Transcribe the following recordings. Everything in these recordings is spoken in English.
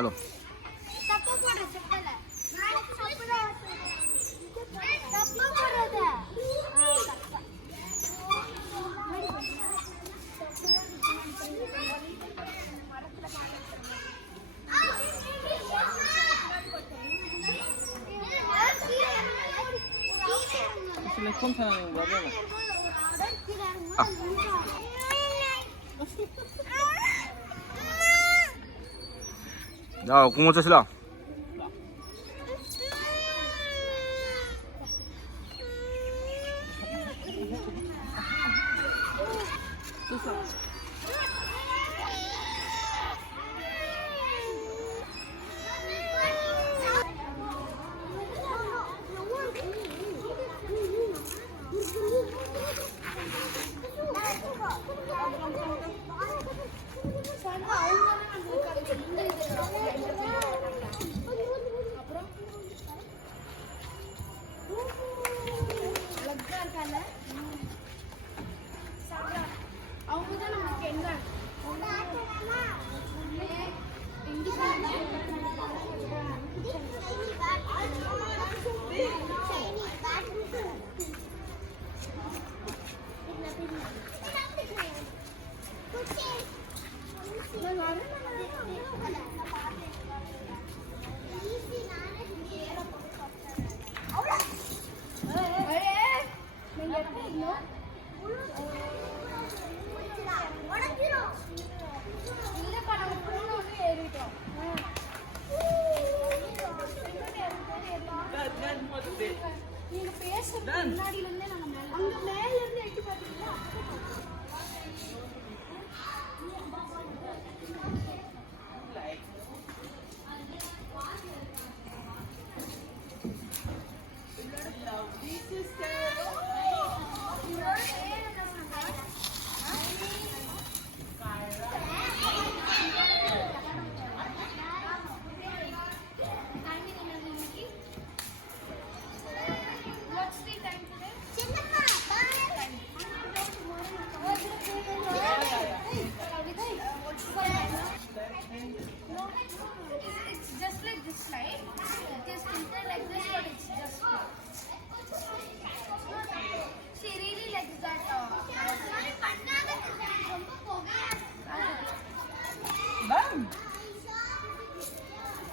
Hello. 콤탄하는 거죠? 야, 공모 쳤으라.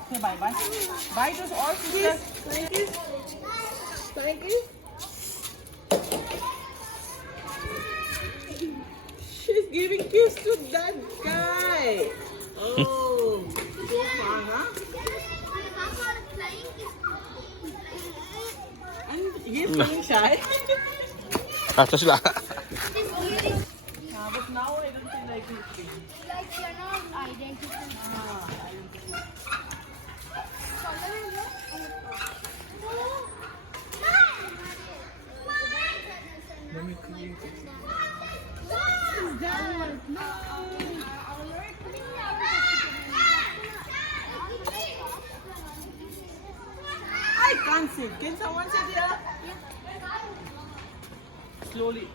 Okay, bye bye. Bye to all sisters. Thank you. Thank you. She's giving kiss to that guy. Oh, so far, huh? And he's being shy. 아, 쳤으라. But now I don't feel like eating. Like you're not identical. Let me create it. I can't sit. Can someone sit here? Slowly.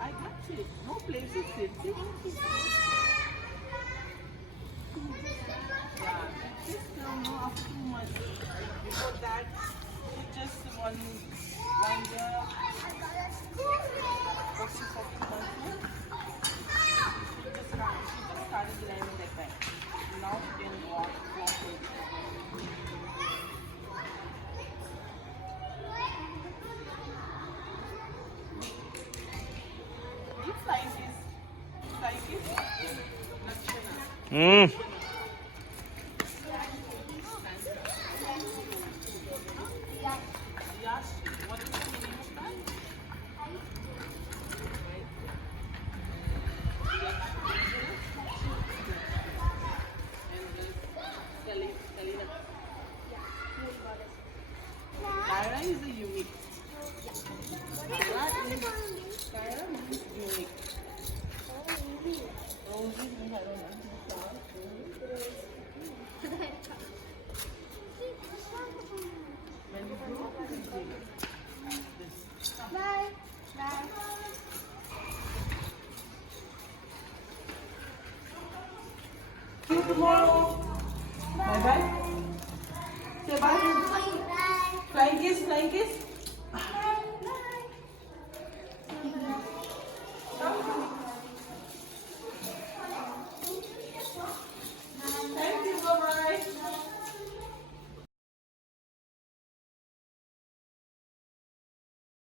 I can't sit. No place to sit. See? Yeah. Just no after 2 months. Before that, it's just one year. 40 months. She just started driving that bike. Now she can walk. It's like this. 음. What is the meaning of that? Kyra is a unique. Kyra means unique. Rosy means I don't know. When you grow up, you can say this. Bye. Bye. you tomorrow. Bye bye. Say bye. Flying kiss, flying kiss.